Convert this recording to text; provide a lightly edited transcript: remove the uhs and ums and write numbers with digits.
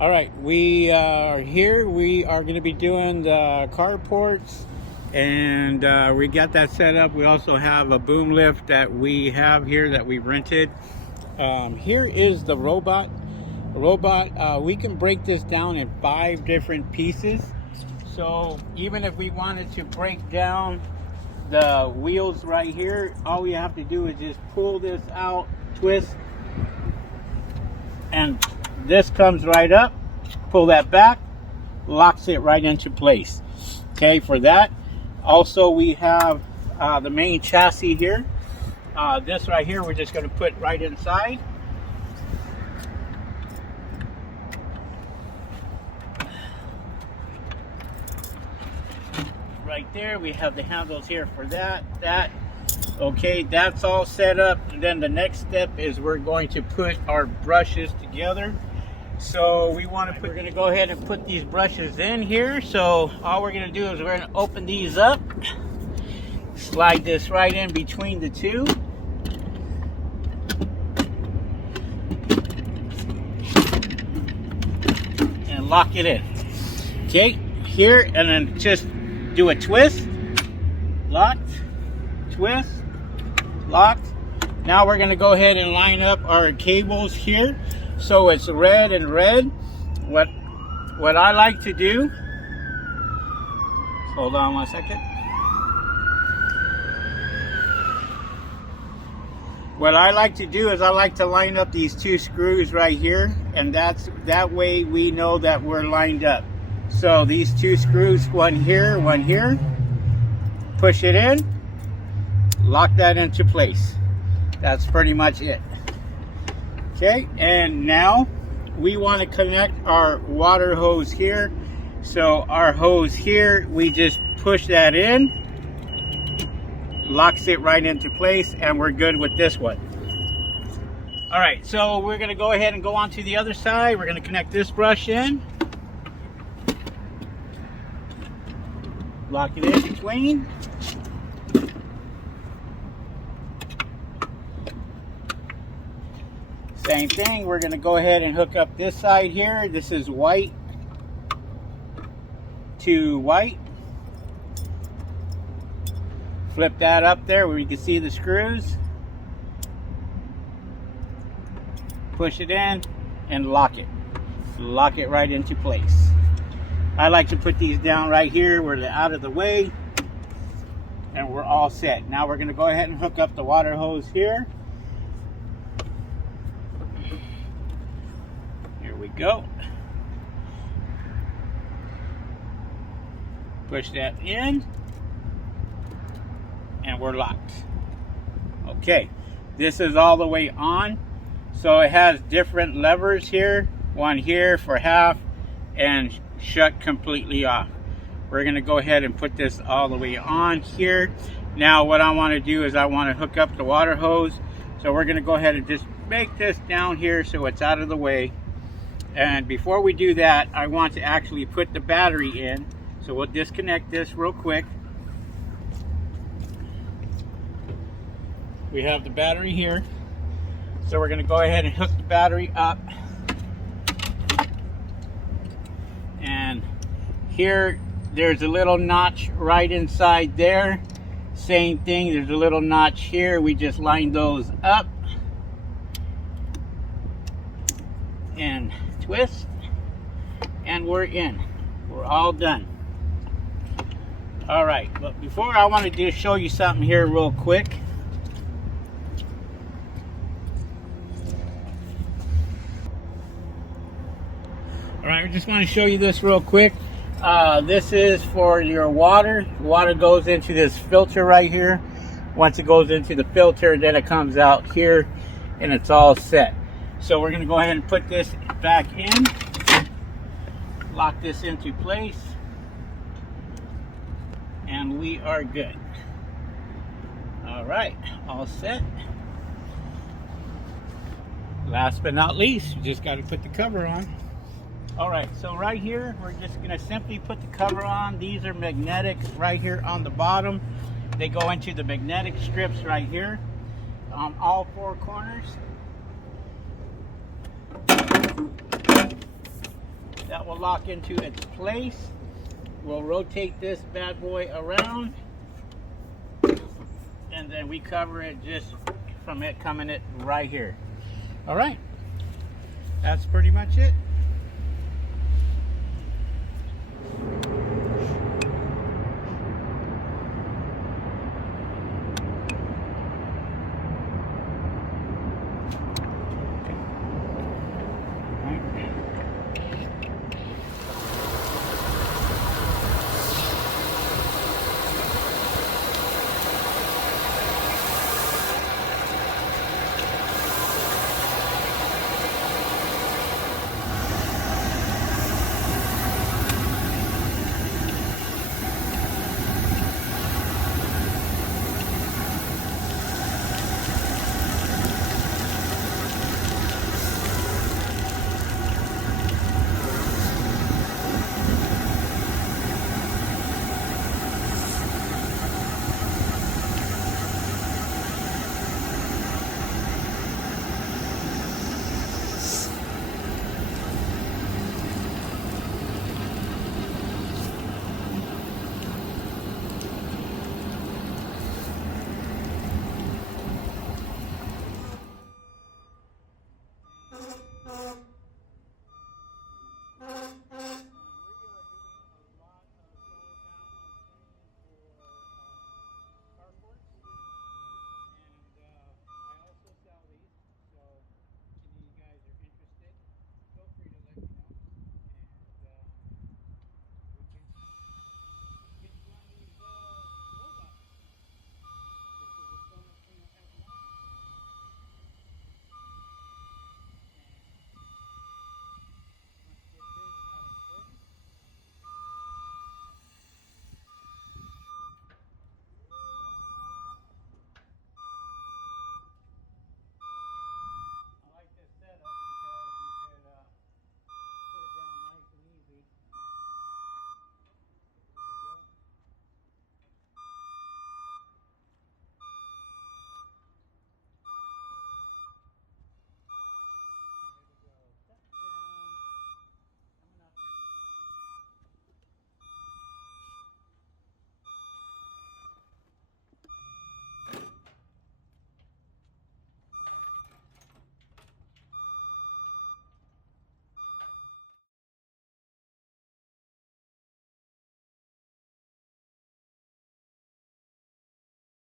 All right, we are here. We are going to be doing the carports, and we got that set up. We also have a boom lift that we have here that we rented. Here is the robot. We can break this down in 5 different pieces. So even if we wanted to break down the wheels right here, all we have to do is just pull this out, twist, and this comes right up. Pull that back, locks it right into place. Okay, for that. Also, we have the main chassis here. This right here, we're just going to put right inside. Right there, we have the handles here for that. Okay, that's all set up. And then the next step is we're going to put our brushes together. So we're going to go ahead and put these brushes in here. So all we're going to do is we're going to open these up, slide this right in between the two, and lock it in. Okay, here, and then just do a twist, locked, twist, locked. Now we're going to go ahead and line up our cables here. So it's red and red. What I like to do, hold on 1 second. What I like to do is I like to line up these 2 screws right here, and that way we know that we're lined up. So these 2 screws, one here, push it in, lock that into place. That's pretty much it. Okay, and now we want to connect our water hose here. So our hose here, we just push that in, locks it right into place, and we're good with this one. All right, so we're going to go ahead and go on to the other side. We're going to connect this brush in, lock it in between. Same thing, we're going to go ahead and hook up this side here. This is white to white. Flip that up there where you can see the screws. Push it in and lock it. Lock it right into place. I like to put these down right here where they're out of the way. And we're all set. Now we're going to go ahead and hook up the water hose here. We go. Push that in, and we're locked. Okay, this is all the way on. So it has different levers here. One here for half and shut completely off. We're going to go ahead and put this all the way on here. Now what I want to do is I want to hook up the water hose. So we're going to go ahead and just make this down here so it's out of the way. And before we do that, I want to actually put the battery in. So we'll disconnect this real quick. We have the battery here. So we're going to go ahead and hook the battery up. And here, there's a little notch right inside there. Same thing, there's a little notch here. We just line those up. And twist, and we're in. We're all done. All right, but before I want to just show you something here real quick. All right, I just want to show you this real quick. This is for your water. Water goes into this filter right here. Once it goes into the filter, then it comes out here, and it's all set. So we're going to go ahead and put this back in, lock this into place, and we are good. All right, all set. Last but not least, you just got to put the cover on. All right, so right here, we're just going to simply put the cover on. These are magnetic right here on the bottom. They go into the magnetic strips right here on all four corners. That will lock into its place. We'll rotate this bad boy around, and then we cover it just from it coming it right here. All right, that's pretty much it.